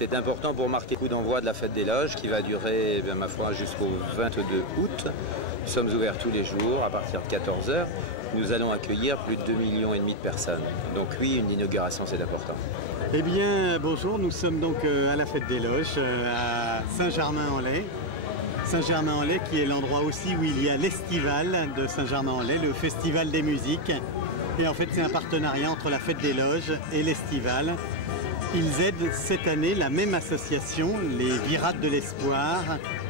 C'est important pour marquer le coup d'envoi de la fête des loges qui va durer, ma foi, jusqu'au 22 août. Nous sommes ouverts tous les jours à partir de 14 h. Nous allons accueillir plus de 2,5 millions de personnes. Donc oui, une inauguration, c'est important. Eh bien, bonjour, nous sommes donc à la fête des loges, à Saint-Germain-en-Laye. Saint-Germain-en-Laye qui est l'endroit aussi où il y a l'Estival de Saint-Germain-en-Laye, le festival des musiques. Et en fait, c'est un partenariat entre la fête des loges et l'Estival. Ils aident cette année la même association, les Virades de l'Espoir,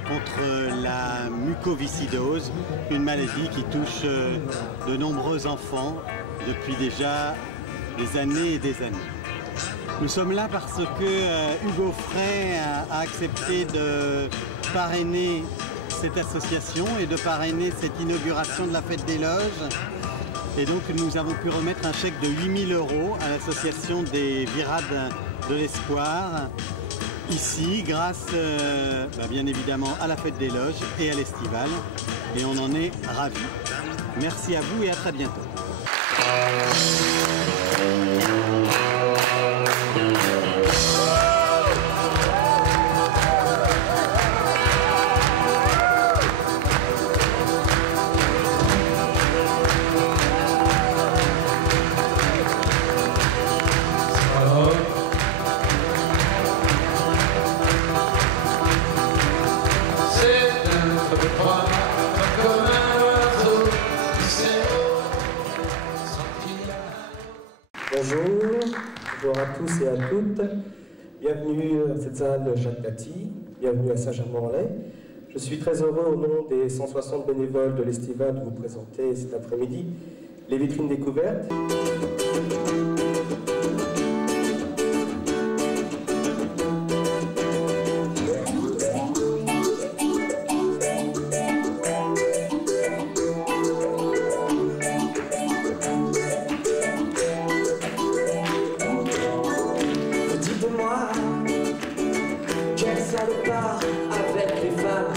contre la mucoviscidose, une maladie qui touche de nombreux enfants depuis déjà des années et des années. Nous sommes là parce que Hugo Frey a accepté de parrainer cette association et de parrainer cette inauguration de la fête des loges. Et donc nous avons pu remettre un chèque de 8 000 € à l'association des Virades de l'Espoir, ici, grâce bien évidemment à la fête des loges et à l'Estival. Et on en est ravis. Merci à vous et à très bientôt. Bonjour à tous et à toutes. Bienvenue à cette salle Jacques Tati, bienvenue à Saint-Germain-en-Laye. Je suis très heureux au nom des 160 bénévoles de l'Estival de vous présenter cet après-midi les vitrines découvertes. Avec les femmes,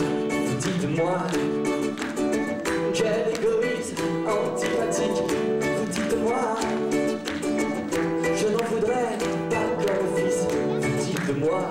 dites-moi, quel égoïsme antipathique, vous dites-moi, je n'en voudrais pas comme fils, vous dites-moi.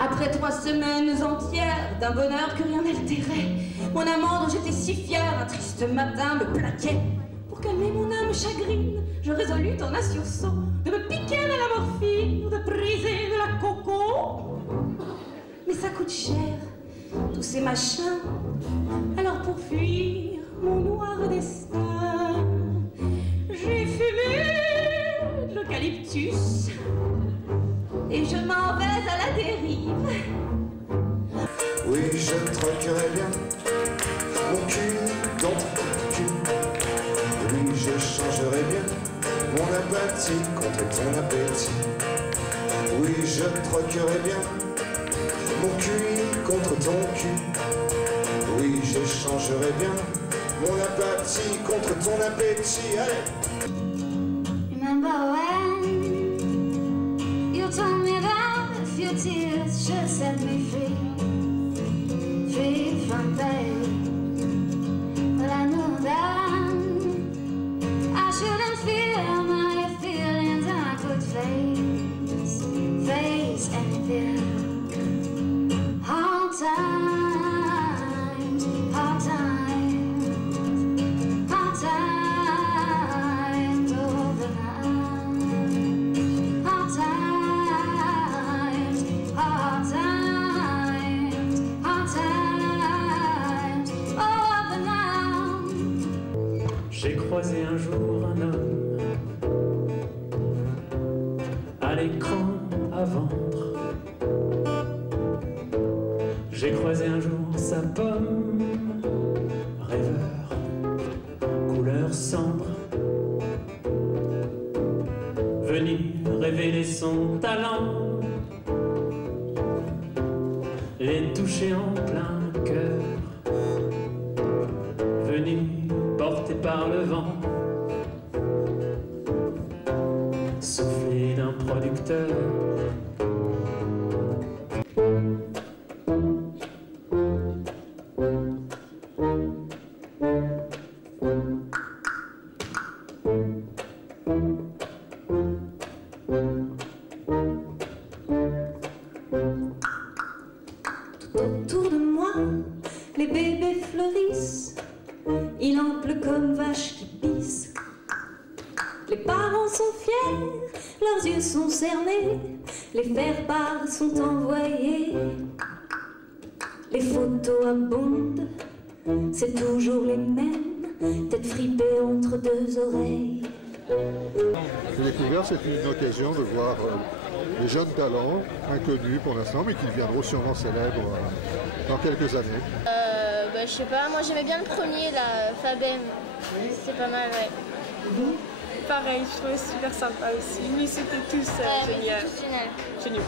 Après 3 semaines entières d'un bonheur que rien n'altérait, mon amant dont j'étais si fière, un triste matin me plaquait. Pour calmer mon âme chagrine, je résolus en un sursaut de me piquer de la morphine, de briser de la coco. Mais ça coûte cher, tous ces machins. Alors pour fuir mon noir destin, j'ai fumé de l'eucalyptus et je m'en vais à la dérive. Oui, je troquerai bien mon cul contre ton cul. Oui, je changerai bien mon apathie contre ton appétit. Oui, je troquerai bien mon cul contre ton cul. Oui, je changerai bien mon apathie contre ton appétit. Allez. Remember when you told me that if your tears should set me free, free from pain. Well, I knew that I shouldn't feel my feelings, and I could face anything. Hard times, hard times, hard times over now. Hard times, hard times, hard times over now. J'ai croisé un jour un homme à l'écran à vendre. J'ai croisé un jour sa pomme, rêveur, couleur sombre, venu révéler son talent, les toucher en plein cœur, venu porté par le vent, soufflé d'un producteur. bébés fleurissent, il en pleut comme vache qui pisse. Les parents sont fiers, leurs yeux sont cernés, les faire-part sont envoyés. Les photos abondent, c'est toujours les mêmes, tête fripée entre deux oreilles. J'ai découvert, c'est une occasion de voir des jeunes talents, inconnus pour l'instant, mais qui deviendront sûrement célèbres dans quelques années. Je sais pas, moi j'aimais bien le premier, là, Fabem. C'est pas mal, ouais. Pareil, je trouvais super sympa aussi. Mais c'était tous génial. Génial.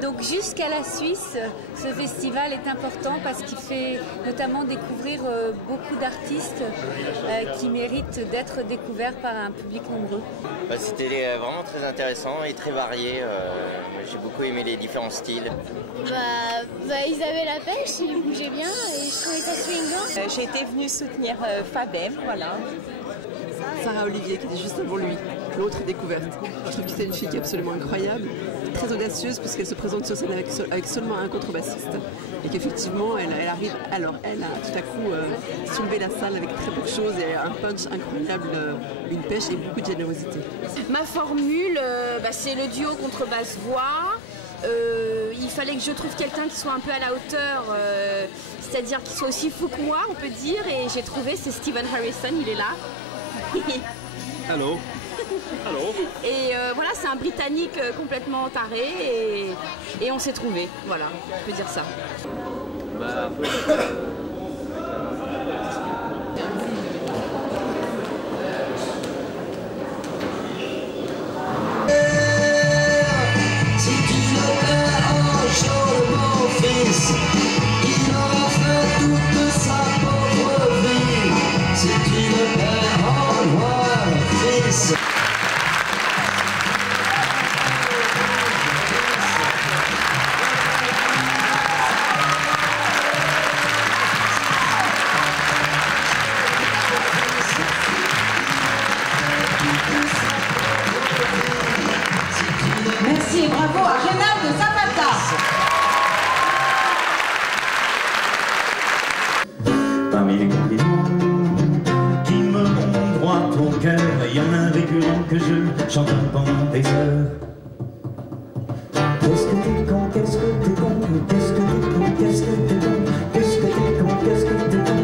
Donc jusqu'à la Suisse, ce festival est important parce qu'il fait notamment découvrir beaucoup d'artistes qui méritent d'être découverts par un public nombreux. C'était vraiment très intéressant et très varié. J'ai beaucoup aimé les différents styles. Ils avaient la pêche, ils bougeaient bien et je trouvais ça swingant. J'ai été venue soutenir Fabem, voilà. Sarah Olivier qui était juste avant lui, l'autre découverte. Je trouve que c'est une fille qui est absolument incroyable, très audacieuse puisqu'elle se présente sur scène avec seulement un contrebassiste et qu'effectivement elle arrive, alors elle a tout à coup soulevé la salle avec très peu de choses et un punch incroyable, une pêche et beaucoup de générosité. Ma formule, c'est le duo contrebasse-voix. Il fallait que je trouve quelqu'un qui soit un peu à la hauteur, c'est-à-dire qui soit aussi fou que moi, on peut dire, et j'ai trouvé, c'est Steven Harrison, il est là. Allô. Allô. Et voilà, c'est un Britannique complètement taré et on s'est trouvé, voilà, on peut dire ça. Si tu n'avais un jour le bon fils, il aura fait toute sa pauvre vie. Si tu n'avais un roi fils. Merci et bravo à Reynald Zapata. Parmi les compliments qui me vont droit au cœur, il y en a un récurrent que je chante pendant des heures. Qu'est-ce que t'es con, qu'est-ce que t'es con, qu'est-ce que t'es con, qu'est-ce que t'es con, qu'est-ce que t'es con, qu'est-ce que t'es con,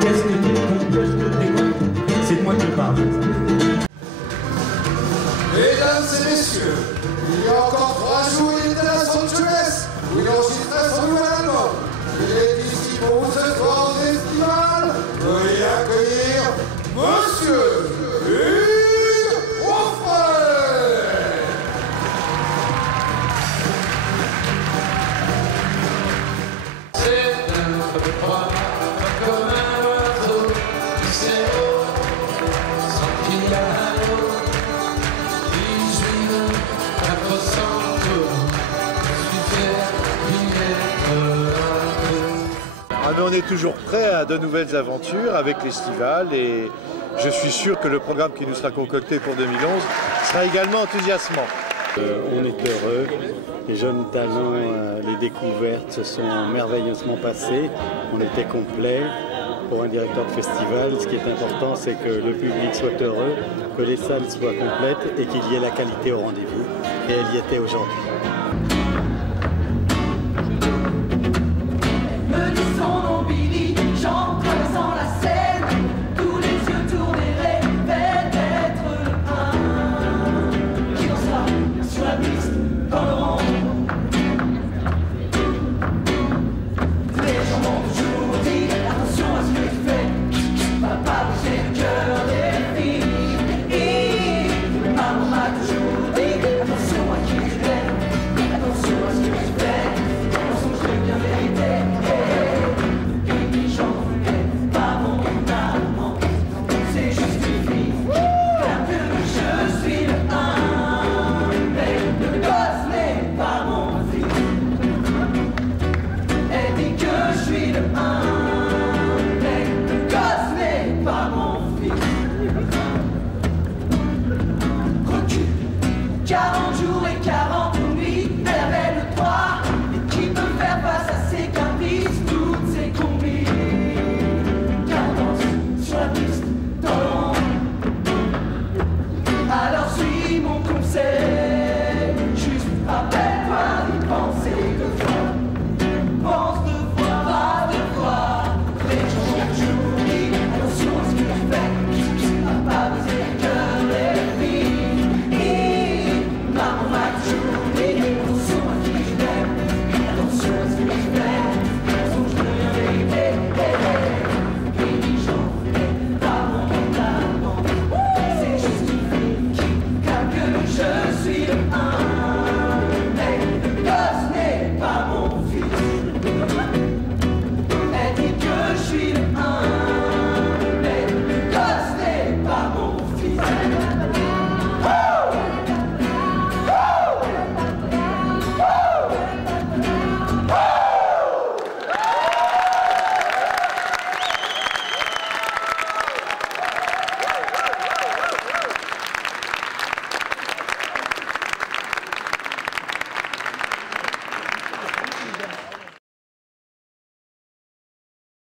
qu'est-ce que t'es con, c'est de moi qui parle. Mesdames et messieurs, il y a encore 3 jours, il était à Los Angeles, où il enregistrait son nouvel album. Il est ici pour vous ce soir au festival. Veuillez accueillir Monsieur Hugues Offray. C'est un peu froid, comme un oiseau qui s'évole sans qu'il y a mais on est toujours prêt à de nouvelles aventures avec l'Estival et je suis sûr que le programme qui nous sera concocté pour 2011 sera également enthousiasmant. On est heureux, les jeunes talents, les découvertes se sont merveilleusement passées, on était complet. Pour un directeur de festival, ce qui est important, c'est que le public soit heureux, que les salles soient complètes et qu'il y ait la qualité au rendez-vous. Et elle y était aujourd'hui.